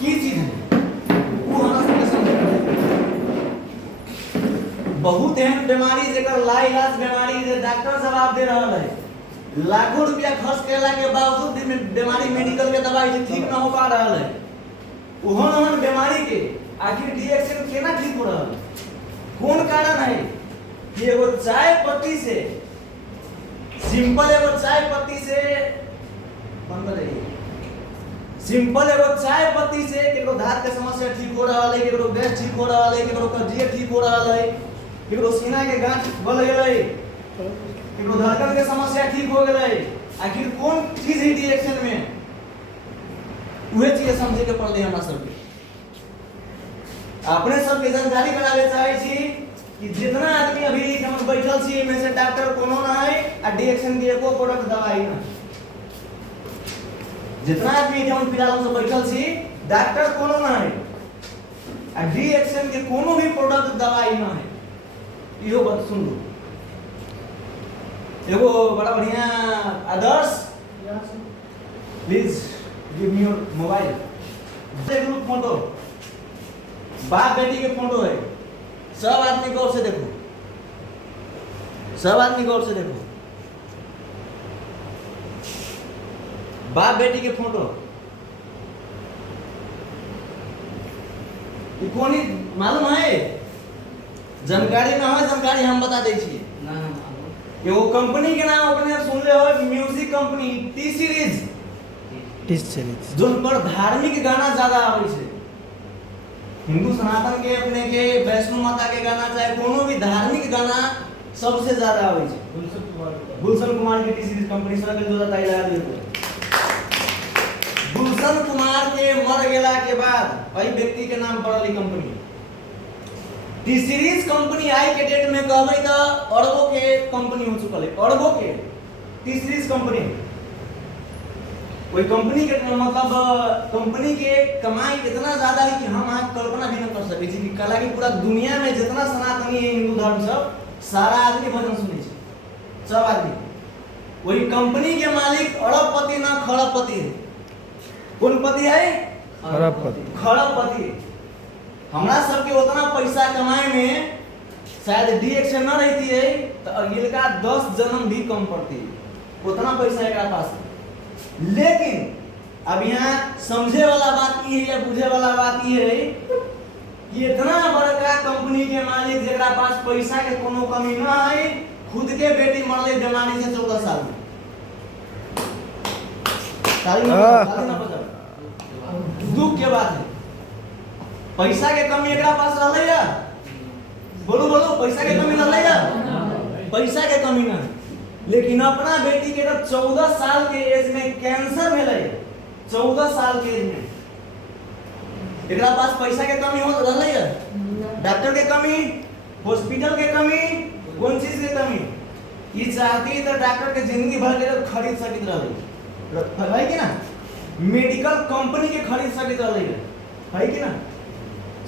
की चीज है वो हमरा सबके समझे। बहुत एहन बीमारी जेकर लाइलाज बीमारी जे डॉक्टर जवाब दे रहल है, लाखों रुपया खर्च करला के बावजूद भी बीमारी मेडिकल के दवाई से ठीक ना हो पा रहा है। ओहन बीमारी के आखिर डीएक्शन केना ठीक हो रहा है? कौन कारण है कि एगो चाय पत्ती से, सिंपल एगो चाय पत्ती से बंद रही, सिंपल एगो चाय पत्ती से केकरो दांत के समस्या ठीक हो रहा है, केकरो गैस ठीक हो रहा है, केकरो कब्जियत ठीक हो रहा है, केकरो सीना के गांठ गल गेलै, केकरो धड़कन के समस्या ठीक हो गेलै। आखिर कौन चीज है डीएक्शन में? उहे चीज समझे के पड़ले हमरा सबके। अपने सबके जानकारी करावे चाहे छी कि जितना आदमी अभी हम बैठल छी में से डॉक्टर कोनो ना है आ डीएक्शन के एको प्रोडक्ट दवाई ना। जितना आदमी हम फिलहाल हम सब बैठल छी डॉक्टर कोनो ना है आ डीएक्शन के कोनो भी प्रोडक्ट दवाई ना है। इहो बात सुन लो। एगो बड़ा बढ़िया आदर्श, please give me your mobile. Group photo, बाप बेटी के फोटो है, सब आदमी गौर से देखो, सब आदमी गौर से देखो। बाप बेटी के फोटो कोनी मालूम है? जानकारी ना हो, जानकारी हम बता दे छी। ये वो कंपनी के नाम अपने सुन ले हो, music company T series, zone पर धार्मिक गाना ज्यादा आवे छे। हिंदू सनातन के अपने के वैष्णो माता के गाना चाहे कोनो भी धार्मिक गाना सबसे ज्यादा आवे छे। गुलशन कुमार के टी सीरीज कंपनी सर के जोड़ा ताई लगा दियो। गुलशन कुमार के मर गेला के बाद वही व्यक्ति के नाम पड़ल कंपनी टी सीरीज कंपनी। आई के डेट में कहबै त अरबों के कंपनी हो चुकल है, अरबों के टी सीरीज कंपनी। कोई कंपनी के मतलब कंपनी के कमाई इतना ज्यादा है कि हम आज कल्पना भी नहीं कर सके छी कि कला की पूरा दुनिया में जितना सनातनी है हिंदू धर्म सब सारा आदमी भजन सुने छी, सब आदमी। वही कंपनी के मालिक अरबपति ना खरबपति है। कौन पति है? खरबपति। खरबपति। हमरा सबके उतना पैसा कमाए में शायद डीएक्शन ना रहती है तो इनका 10 जन्म भी कम पड़ती, उतना पैसा एक पास है। लेकिन अब यहाँ समझे वाला बात ये है या बुझे वाला बात ये है कि इतना बड़का कंपनी के मालिक जेकरा पास पैसा के कोनो कमी ना है, खुद के बेटी मरले बीमारी से 14 साल में। दुख के बात है। पैसा के कमी एकरा पास रहले या? बोलो बोलो, पैसा के कमी रहले या? पैसा के कमी ना, लेकिन अपना बेटी के 14 साल के एज में कैंसर भेलै। 14 साल के एज में एकरा पास पैसा के कमी हो रहले या? डॉक्टर के कमी, हॉस्पिटल के कमी, कौन चीज के कमी? ई चाहती तो डॉक्टर के जिंदगी भर के खरीद सकित रहले है कि ना? मेडिकल कंपनी के खरीद सकित रहले है कि ना?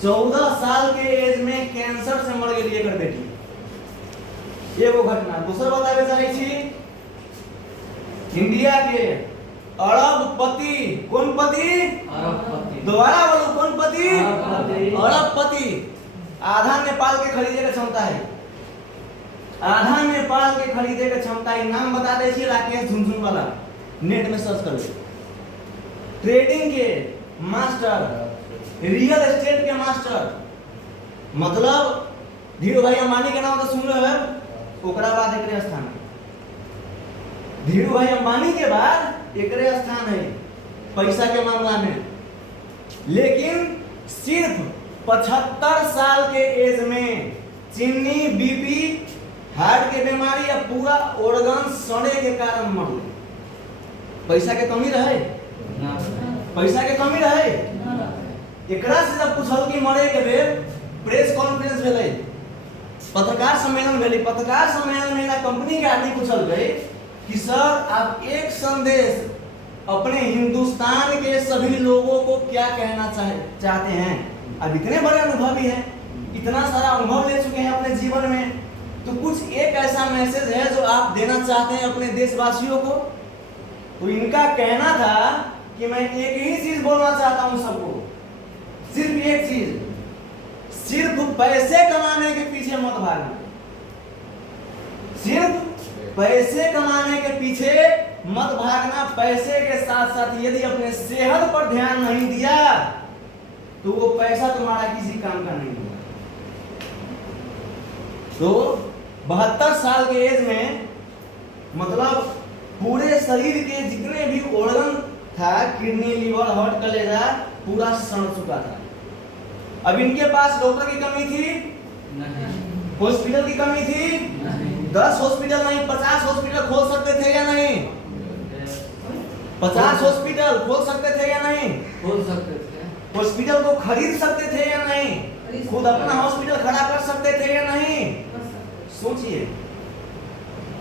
14 साल के एज में कैंसर से मर गेली एकर बेटी। एगो घटना। दूसरा बतावे चाहे छी, इंडिया के अरबपति, कौन पति? अरबपति। दोबारा बोलो, कौन पति? अरबपति। आधा नेपाल के खरीदे के क्षमता है, आधा नेपाल के खरीदे के क्षमता है। नाम बता दे छी, राकेश झुनझुन वाला, नेट में सर्च कर लो। ट्रेडिंग के मास्टर, रियल एस्टेट के मास्टर, मतलब धीरू भाई अंबानी के नाम तो सुन रहे हो, ओकरा बाद एकरे स्थान है। धीरू भाई अंबानी के बाद एकरे स्थान है पैसा के मामला में। लेकिन सिर्फ 75 साल के एज में चीनी, बीपी, हार्ट के बीमारी या पूरा ऑर्गन सड़े के कारण मर गए। पैसा के कमी रहे ना? पैसा के कमी रहे? एकरा से जब पूछल कि मरे के बेर प्रेस कॉन्फ्रेंस भेलै, पत्रकार सम्मेलन भेलै, पत्रकार सम्मेलन में कंपनी के आदमी पूछल गए कि सर आप एक संदेश अपने हिंदुस्तान के सभी लोगों को क्या कहना चाहते हैं? अब इतने बड़े अनुभवी हैं, इतना सारा अनुभव ले चुके हैं अपने जीवन में, तो कुछ एक ऐसा मैसेज है जो आप देना चाहते हैं अपने देशवासियों को? तो इनका कहना था कि मैं एक ही चीज बोलना चाहता हूं सबको सिर्फ एक चीज, सिर्फ पैसे कमाने के पीछे मत भागना। सिर्फ पैसे कमाने के पीछे मत भागना। पैसे के साथ साथ यदि अपने सेहत पर ध्यान नहीं दिया तो वो पैसा तुम्हारा किसी काम का नहीं होगा। तो 72 साल के एज में मतलब पूरे शरीर के जितने भी ऑर्गन था, किडनी, लीवर, हार्ट, कलेजा, पूरा सड़ चुका था। अब इनके पास डॉक्टर की कमी थी नहीं, हॉस्पिटल की कमी थी नहीं, 10 हॉस्पिटल नहीं 50 हॉस्पिटल खोल सकते थे या नहीं? 50 हॉस्पिटल खोल सकते थे या नहीं? खोल सकते थे। हॉस्पिटल को खरीद सकते थे या नहीं? खुद अपना हॉस्पिटल खड़ा कर सकते थे या नहीं? सोचिए,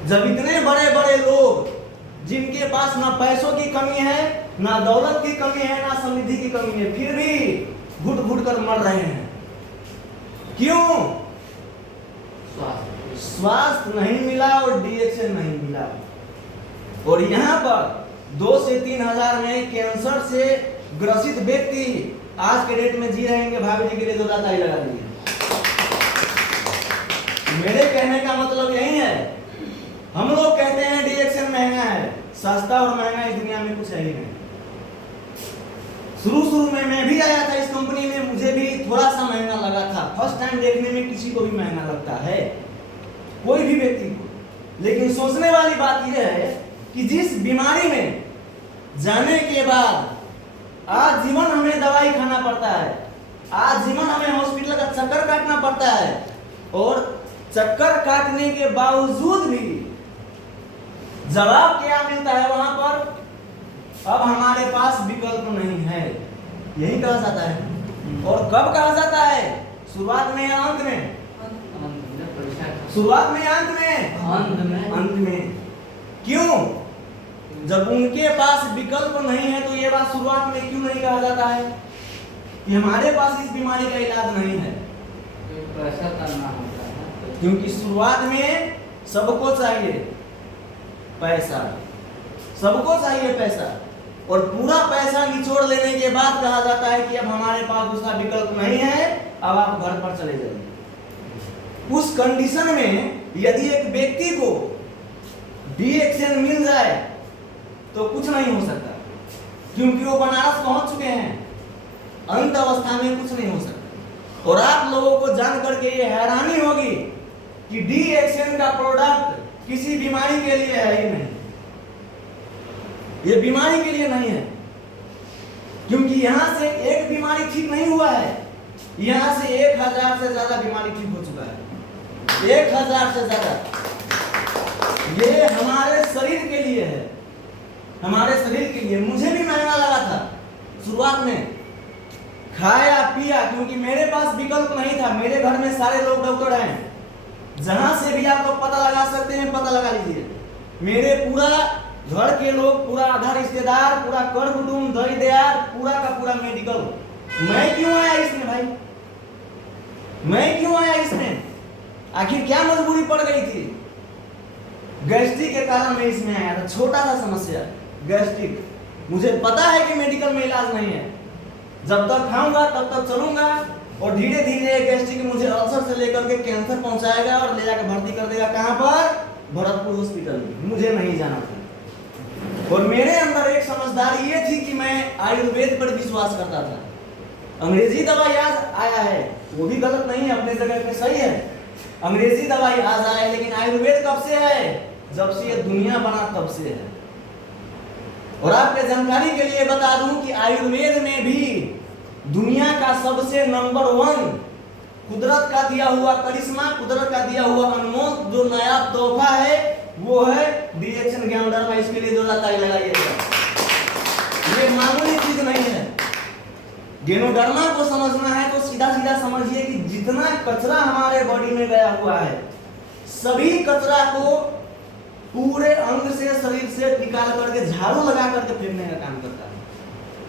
जब इतने बड़े बड़े लोग जिनके पास ना पैसों की कमी है, ना दौलत की कमी है, ना समृद्धि की कमी है, फिर भी घुट घुट कर मर रहे हैं, क्यों? स्वास्थ्य नहीं मिला और डीएक्शन नहीं मिला। और यहाँ पर 2 से 3 हजार में कैंसर से ग्रसित व्यक्ति आज के डेट में जी रहे हैं। भाभी जी के लिए 2 ताली लगा दीजिए। मेरे कहने का मतलब यही है, हम लोग कहते हैं डीएक्शन महंगा है, सस्ता और महंगा इस दुनिया में कुछ है ही नहीं। शुरू में मैं भी आया था इस कंपनी में, मुझे भी थोड़ा सा महंगा लगा था। फर्स्ट टाइम देखने में किसी को भी महंगा लगता है, कोई भी व्यक्ति को। लेकिन सोचने वाली बात यह है कि जिस बीमारी में जाने के बाद आज जीवन हमें दवाई खाना पड़ता है, आज जीवन हमें हॉस्पिटल का चक्कर काटना पड़ता है, और चक्कर काटने के बावजूद भी जवाब क्या मिलता है वहां पर? अब हमारे पास विकल्प नहीं है, यही कहा जाता है। और कब कहा जाता है? शुरुआत में या अंत में? शुरुआत में या अंत में? अंत में। क्यों? जब उनके पास विकल्प नहीं है तो ये बात शुरुआत में क्यों नहीं कहा जाता है कि हमारे पास इस बीमारी का इलाज नहीं है? पैसा करना होता है। क्योंकि शुरुआत में सबको चाहिए पैसा, सबको चाहिए पैसा, और पूरा पैसा निचोड़ लेने के बाद कहा जाता है कि अब हमारे पास दूसरा विकल्प नहीं है, अब आप घर पर चले जाइए। उस कंडीशन में यदि एक व्यक्ति को डीएक्शन मिल जाए तो कुछ नहीं हो सकता, क्योंकि वो बनारस पहुंच चुके हैं, अंत अवस्था में कुछ नहीं हो सकता। और आप लोगों को जान करके ये हैरानी होगी कि डीएक्शन का प्रोडक्ट किसी बीमारी के लिए है ही नहीं, ये बीमारी के लिए नहीं है, क्योंकि यहां से एक बीमारी ठीक नहीं हुआ है, यहां से 1000 से ज्यादा बीमारी ठीक हो चुका है, 1000 से ज्यादा। ये हमारे शरीर के लिए है, हमारे शरीर के लिए। मुझे भी महंगा लगा था शुरुआत में, खाया पिया, क्योंकि मेरे पास विकल्प नहीं था। मेरे घर में सारे लोग डॉक्टर हैं, जहां से भी आप लोग पता लगा सकते हैं, पता लगा लीजिए। मेरे पूरा घर के लोग, पूरा आधा रिश्तेदार, पूरा कर कुटुंब, दही दयार, पूरा का पूरा मेडिकल। मैं क्यों आया इसमें भाई? मैं क्यों आया इसमें? आखिर क्या मजबूरी पड़ गई थी? गैस्ट्रिक के कारण मैं इसमें आया था। छोटा सा समस्या गैस्ट्रिक, मुझे पता है कि मेडिकल में इलाज नहीं है, जब तक खाऊंगा तब तक चलूंगा, और धीरे धीरे गैस्ट्रिक मुझे अल्सर से लेकर के कैंसर पहुंचाएगा और ले जाकर भर्ती कर देगा। कहां पर? भरतपुर हॉस्पिटल में। मुझे नहीं जाना था। और मेरे अंदर एक समझदारी ये थी कि मैं आयुर्वेद पर विश्वास करता था। अंग्रेजी दवाई आज आया है, वो भी गलत नहीं है, अपने जगह पे सही है। अंग्रेजी दवाई आज आया है, लेकिन आयुर्वेद कब से है? जब से ये दुनिया बना तब से है। और आपके जानकारी के लिए बता दूं कि आयुर्वेद में भी दुनिया का सबसे नंबर 1 कुदरत का दिया हुआ करिश्मा, कुदरत का दिया हुआ अनमोल जो नायाब तोहफा है, वो है डीएक्शन ज्ञानडर्मा। इसके लिए 2 ताली लगाइएगा। ये मामूली चीज नहीं है। गेनोडर्मा को समझना है तो सीधा सीधा समझिए कि जितना कचरा हमारे बॉडी में गया हुआ है, सभी कचरा को पूरे अंग से, शरीर से निकाल करके झाड़ू लगा करके फेंकने का काम करता है,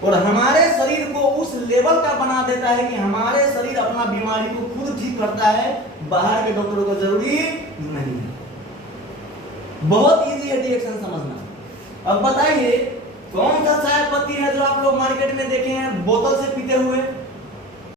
और हमारे शरीर को उस लेवल का बना देता है कि हमारे शरीर अपना बीमारी को खुद ठीक करता है, बाहर के डॉक्टरों को जरूरी नहीं है। बहुत इजी है डीएक्शन समझना। अब बताइए कौन सा चाय पत्ती है जो आप लोग मार्केट में देखे हैं बोतल से पीते हुए?